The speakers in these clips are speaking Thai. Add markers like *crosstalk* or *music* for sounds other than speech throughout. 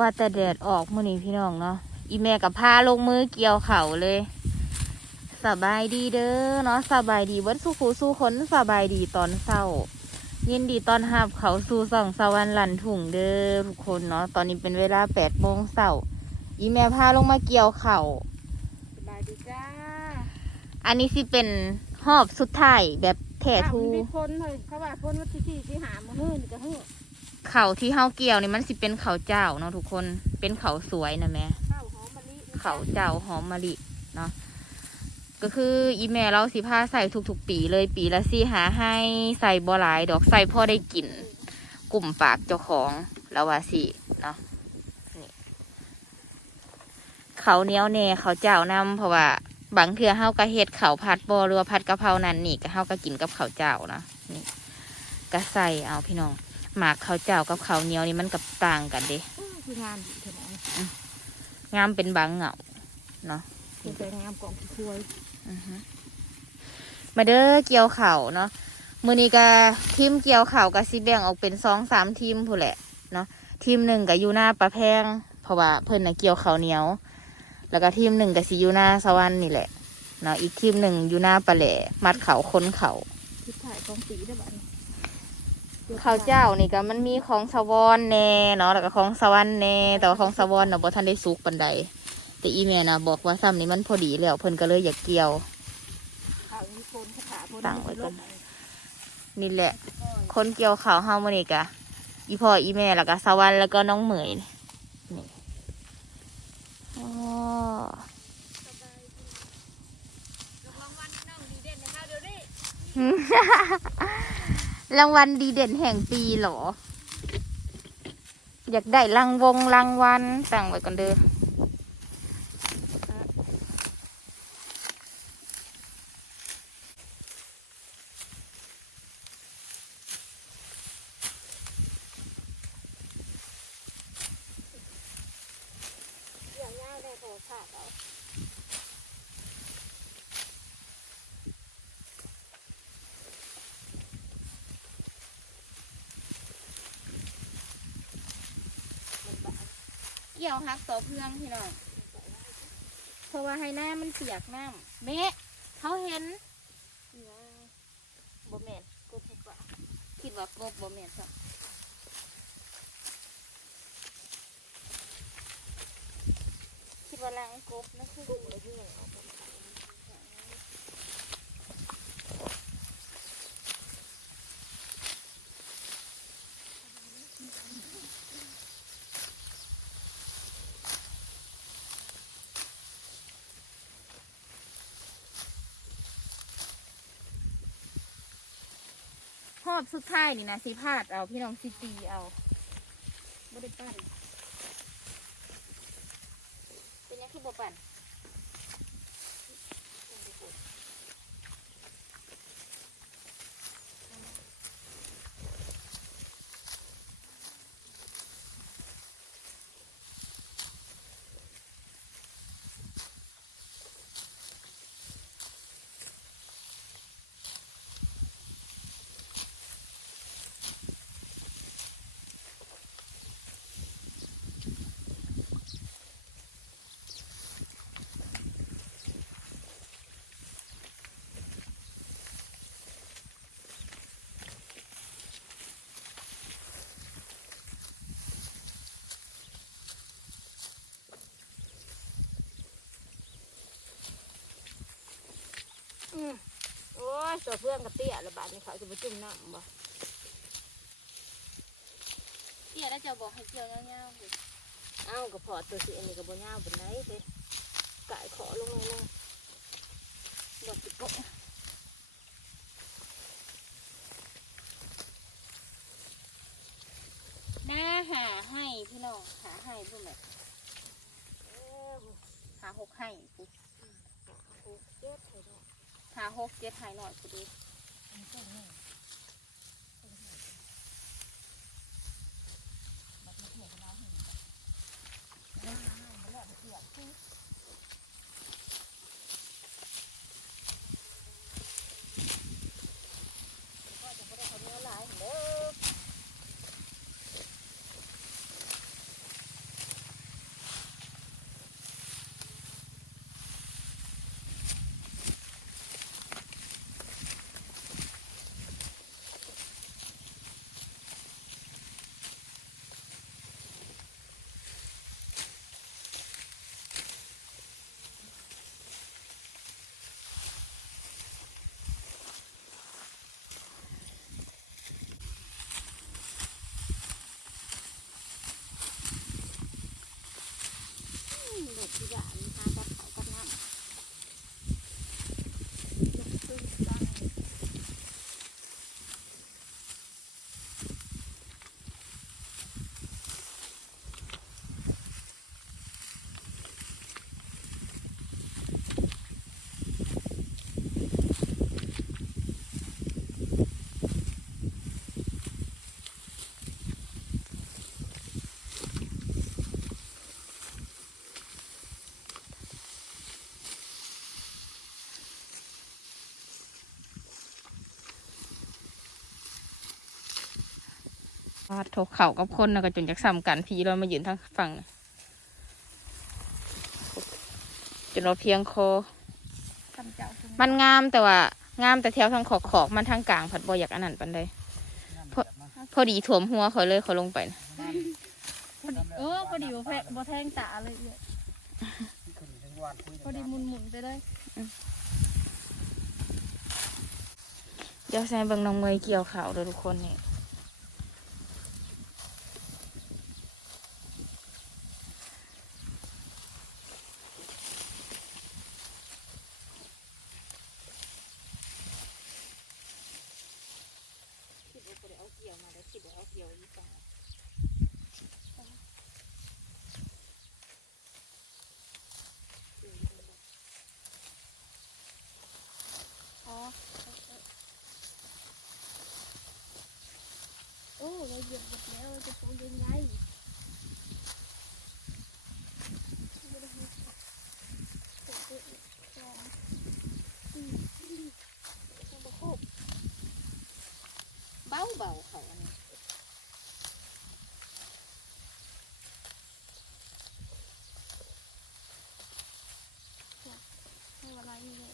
ว่าแต่แดดออกมื้อนี้พี่น้องเนาะอีแม่กับพาลงมือเกี่ยวเข่าวเลย สบายดีเด้อเนาะสบายดีเบิดสู้ผู้สู้คนสบายดีตอนเศร้า ยินดีตอนหับเขาสู่สองสวรรค์หลันถุงเด้อทุกคนเนาะตอนนี้เป็นเวลาแปดโมงเช้าอีแม่พาลงมาเกี่ยวเข่าวสบายดีจ้าอันนี้สิเป็นหอบสุดท้ายแบบแถทูอ้าวมันมีพ้นเลยเขาว่าพ้นวันที่สี่ที่หามาหื้อนี่ก็หื้อ เข่าที่เฮาเกี่ยวนี่มันสิเป็นเข่าเจ้าเนาะทุกคนเป็นเข่าสวยนะแม่ข้าวหอมมะลิเขาเจ้าหอมมะลิเนาะก็คืออีแม่เราสิพาใส่ทุกๆปีเลยปีละสี่หาให้ใส่บ่หลาย ดอกใส่พ่อได้กินกลุ่มปากเจ้าของแล้วว่าสิเนาะนี่เขาวเหนี้ยวแน่เขาวเจ้านำเพราะว่าบางเทื่อเฮาก็เฮ็ดเขาวผัดบ่หรือว่าผัดกะเพรานั่นนี่ก็เฮาก็กินกับเขาวเจ้านะนี่ก็ใส่เอาพี่น้อง หมากเขาวเจ้ากับเขาวเหนียวนี่มันกับต่างกันเด้อื้อคืองานดีเท่าไหร่งามเป็นบางเหงาเนาะเป็นแต่งามกล่องที่ช่วยอือฮึมาเด้อเกี่ยวเข่าวเนาะมือนี้ก็ทีมเกี่ยวเข่าวก็สิแบ่งออกเป็นสองสามทีมผู้นแหละเนาะทีมหนึ่งก็อยู่หน้าปลาแพงเพราะว่าเพิ่นน่ะเกี่ยวเข่าวเหนียว แล้วก็ทีมหนึ่งก็สิอยู่หน้าสวรรค์นี่แหละเนาะอีกทีมหนึ่งอยู่หน้าปลาแหล่มัดเขาค้นเขาทิศถ่ายของสีได้บ้านเขาวเจ้านี่ก็มันมีของสวรรค์แน่เนาะแล้วก็ของสวรรค์แน่แต่ว่าของสวรรค์น่ะบ่ทันได้สุกปันใดแต่อีเมลน่ะบอกว่าซ้ำนี่มันพอดีแล้วเพิ่นก็เลยอยากเกี่ยวข้าวมีพ้นขาขาพ้นตั้งไว้ก่อนนี่แหละ คนเกี่ยวข่าวเฮามานี่กะอีพ่ออีแม่แล้วก็สวรรค์แล้วก็น้องเหมยนี่นี่อ๋อ รางวัลดีเด่นแห่งปีหรอ อยากได้รางวงรางวัลตั้งไว้ก่อนเด้อ เกี่ยวง่ายได้โถขาดเอา เกี่ยวฮักต่อเพื่องพี่น้องเพราะว่าให้หน้ามันเปียกน้ำเมะเขาเห็นบ่แม่นกบปะคิดว่ากบบ่แม่นจ้ะคิดว่าลังกบนะคือกบเลยที่ไหนเอา อบสุดท้ายนี่นะสิพาดเอาพี่น้องสิตีเอาบ่ได้ปั้นเป็นยังคือบ่ปั้นอืมโอ้ย ตัวเพื่อนกับเตี้ยระบาดนี่เขาจะไปจุ่มน้ำบ่เตี้ยแล้วจะบอกให้เกี่ยวเงาวๆสิเอ้าก็พอตัวสิอันนี้ก็บ่ยาวปานใดเด้กายขอลงเลยลงดอกติโกะหน้าหาให้พี่น้องหาให้พูดแบบเอ้าหาหกให้ปุ๊บโอ้เจ็บเลยเนาะ หาหกเจ็ดให้หน่อยปุ๊บมันก็แน่ก็จะบ่ได้เอาเนื้อหลายเด้อ วาดถกเข่ากับคนนะก็จนจากซ้ำกันพี่เรามายืนทางฝั่งน่ะจนเราเพียงคอทำเจ้าคุณมันงามแต่ว่างามแต่แถวทางขอกขอกๆมันทางกลางผัดบอยากอันนั้นปันใดพอพอดีถ่วมหัวเขาเลยเขาลงไปน่ะเออพอดีบ่แพบ่แทงตาเลยเอ้ยพอดีหมุนๆไปเลยเดี๋ยวแซมเบิ่งน้องเมยเกี่ยวข่าวเลยทุกคนนี่ คิดว่าบ่ได้ เกี่ยวมาแล้วคิดแล้วเกี่ยวอีกตรงอ๋อโอ้เราเหยียบหมดแล้วจะปูยังไง เบาเบาๆเขาอันนี้ ให้เวลาอยู่เลย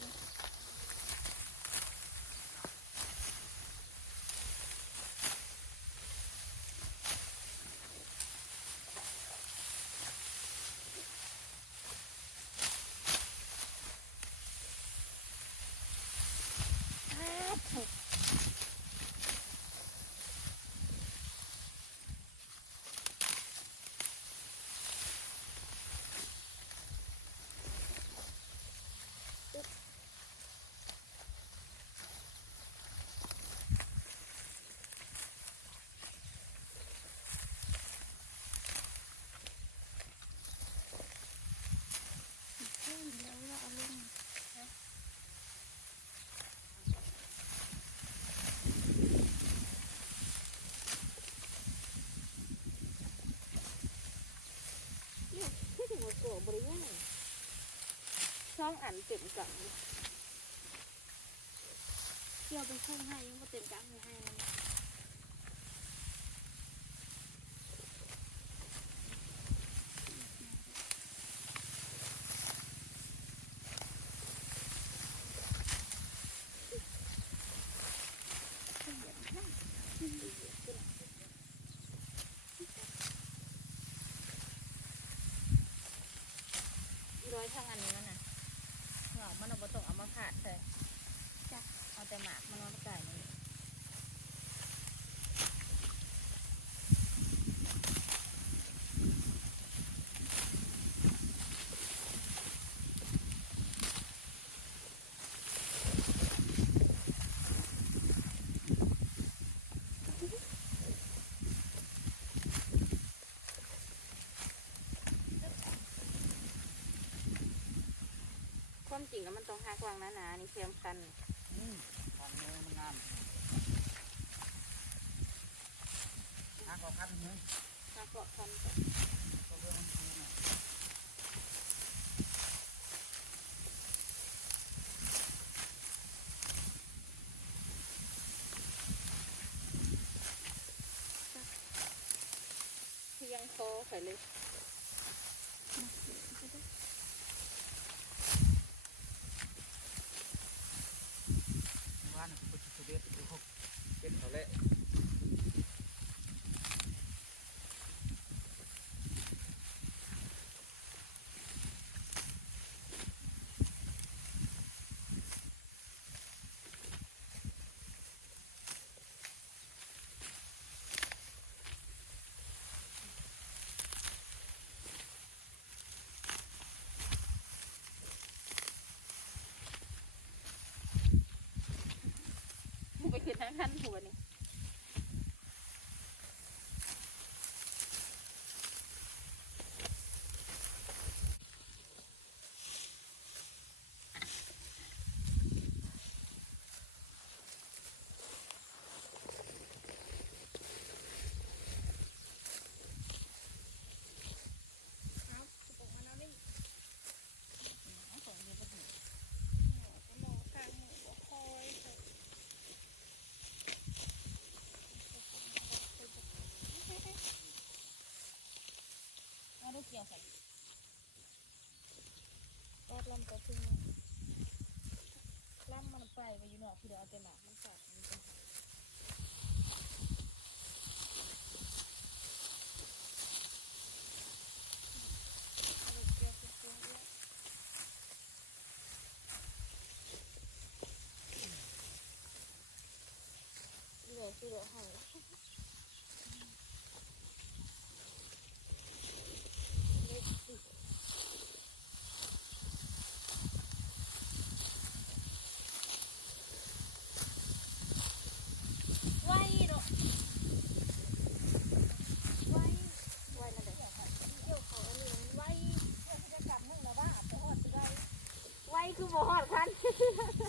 เดี๋ยวเราเอาลง ที่ถึงว่าโกบริยัง งอันเต็มกังเกี่ยวไปช่งให้ยังไม่เต็มกังเลยให้นะ อีร้อยทางอันนี้นั่นน่ะเหงามันเอาบ่ต้องเอามาผาดเลยจ้ะเอาแต่หมากมันเอามาไก่นี่ ความจริงแล้วมันต้องหากวางหนาๆนี่เทียมคันทางนี้มันงามหาขอคัดมือหาเกาะคันก็เพื่อมันคือเนี่ยเพียงคอไปเลย ว่านี่คือสุดเด็ดดูเป็นเขาเละ ผิดทั้งทั้นหัวนี่ กี่ยวใส่ก็ลำก็พึ่งลำมันไปไปอยู่นอกพี่เดียวเอาแต็หนักมันกัด Yeah. *laughs*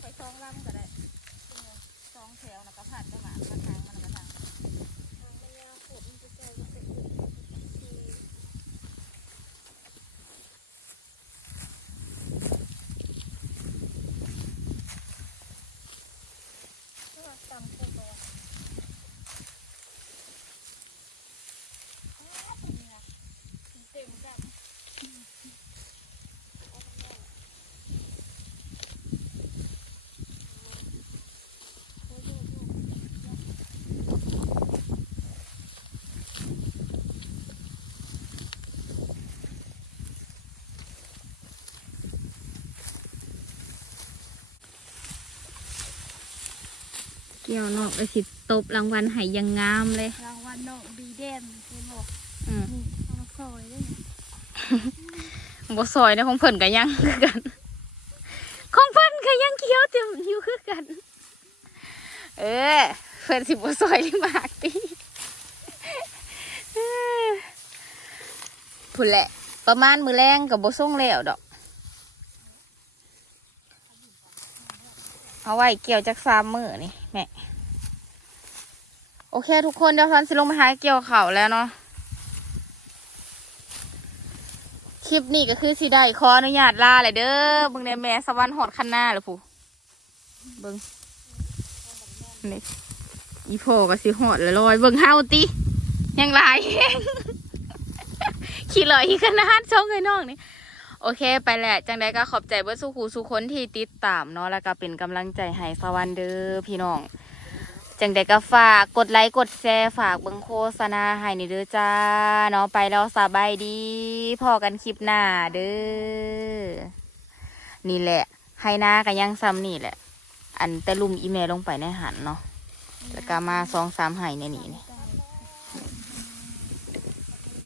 ไปซองลำก็ได้ซองแถวนะก็ผัดก็หมาก็ทางมันก็ทางทางมันยาวโคตรมันจะเจอจะเป็นทีก็ตำโคตรเลยเต็มจับ เกี่ยวนอกไปสิตบรางวัลให้อยังงามเลย รางวัลน้องดีเดมเป็นบอกอืมนี่เอามาซอยด้วยนะบ่ซอยในของเพิ่นก็ยังคือกัน ของเพิ่นก็ยังเคี้ยวเต็มอยู่คือกัน เออเพิ่นสิบ่ซอยที่มากติเออพุ่นแหละ ประมาณมือแรงกับบ่ส่งแล้วดอก เอาไว้เกี่ยวจักสามมือนี่ แม่โอเค ทุกคนเดี๋ยวทันสิลงไปหาเกี่ยวเขาแล้วเนาะคลิปนี้ก็คือสิได้ขออนุญาตลาเลยเด้อเบิ่งในแม่สวรรค์หอดคันหน้าเลยผู้เบิ่งนี่อีพ่อก็สิหอดล้วลอยเบิ่งเฮาติยังหลาย ขี่ลอยอีกขนาดช่องไอ้น้องนี่ โอเคไปแหละจังใดก็ขอบใจเบิดสุขูสุคนที่ติดตามเนาะแล้วก็เป็นกำลังใจให้สวรรค์เด้อพี่น้องจังใดก็ฝากกดไลค์กดแชร์ฝากเบิงโฆษณาให้นี่เด้อจ้าเนาะไปแล้วสบายดีพอกันคลิปหน้าเด้อนี่แหละให้หน้ากันยังซ้ำนี่แหละ อันแต่ลุมอีเมลลงไปในหันเนาะแล้วก็มาสองสามไห้ในนี่นี่